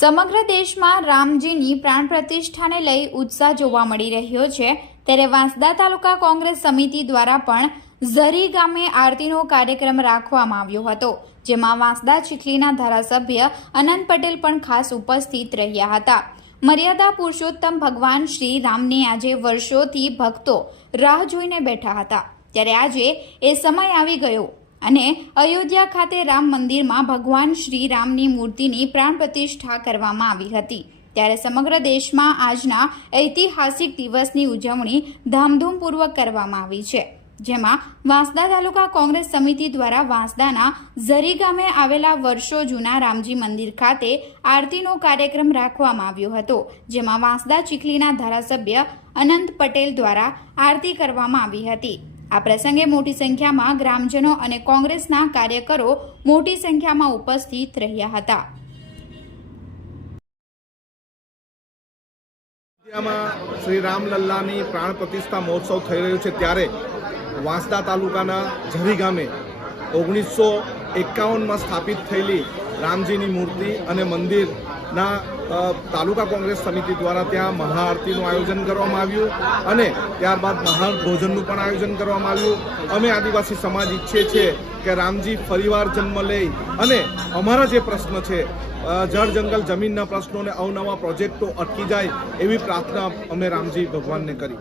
સમગ્ર દેશમાં રામજીની પ્રાણ પ્રતિષ્ઠાને લઈ ઉત્સાહ જોવા મળી રહ્યો છે, ત્યારે વાંસદા તાલુકા કોંગ્રેસ સમિતિ દ્વારા પણ ઝરી ગામે આરતીનો કાર્યક્રમ રાખવામાં આવ્યો હતો, જેમાં વાંસદા ચીખલીના ધારાસભ્ય અનંત પટેલ પણ ખાસ ઉપસ્થિત રહ્યા હતા। મર્યાદા પુરુષોત્તમ ભગવાન શ્રી રામને આજે વર્ષોથી ભક્તો રાહ જોઈને બેઠા હતા, ત્યારે આજે એ સમય આવી ગયો અને અયોધ્યા ખાતે રામ મંદિરમાં ભગવાન શ્રી રામની મૂર્તિની પ્રાણ પ્રતિષ્ઠા કરવામાં આવી હતી। ત્યારે સમગ્ર દેશમાં આજના ઐતિહાસિક દિવસની ઉજવણી ધામધૂમપૂર્વક કરવામાં આવી છે, જેમાં વાંસદા તાલુકા કોંગ્રેસ સમિતિ દ્વારા વાંસદાના ઝરી ગામે આવેલા વર્ષો જૂના રામજી મંદિર ખાતે આરતીનો કાર્યક્રમ રાખવામાં આવ્યો હતો, જેમાં વાંસદા ચીખલીના ધારાસભ્ય અનંત પટેલ દ્વારા આરતી કરવામાં આવી હતી। આ પ્રસંગે મોટી સંખ્યામાં ગ્રામજનો અને કોંગ્રેસના કાર્યકરો મોટી સંખ્યામાં ઉપસ્થિત રહ્યા હતા। શ્રી રામલલ્લાની પ્રાણ પ્રતિષ્ઠા મહોત્સવ થઈ રહ્યો છે, ત્યારે વાંસદા તાલુકાના ઝરી ગામે 1951માં સ્થાપિત થયેલી રામજીની મૂર્તિ અને મંદિરના તાલુકા કોંગ્રેસ સમિતિ દ્વારા ત્યાં મહાઆરતીનું આયોજન કરવામાં આવ્યું અને ત્યારબાદ મહાભોજનનું પણ આયોજન કરવામાં આવ્યું। અમે આદિવાસી સમાજ ઈચ્છીએ છીએ કે રામજી ફરીવાર જન્મ લે અને અમારા જે પ્રશ્ન છે જળ જંગલ જમીનના પ્રશ્નો અને અવનવા પ્રોજેક્ટો અટકી જાય એવી પ્રાર્થના અમે રામજી ભગવાનને કરી।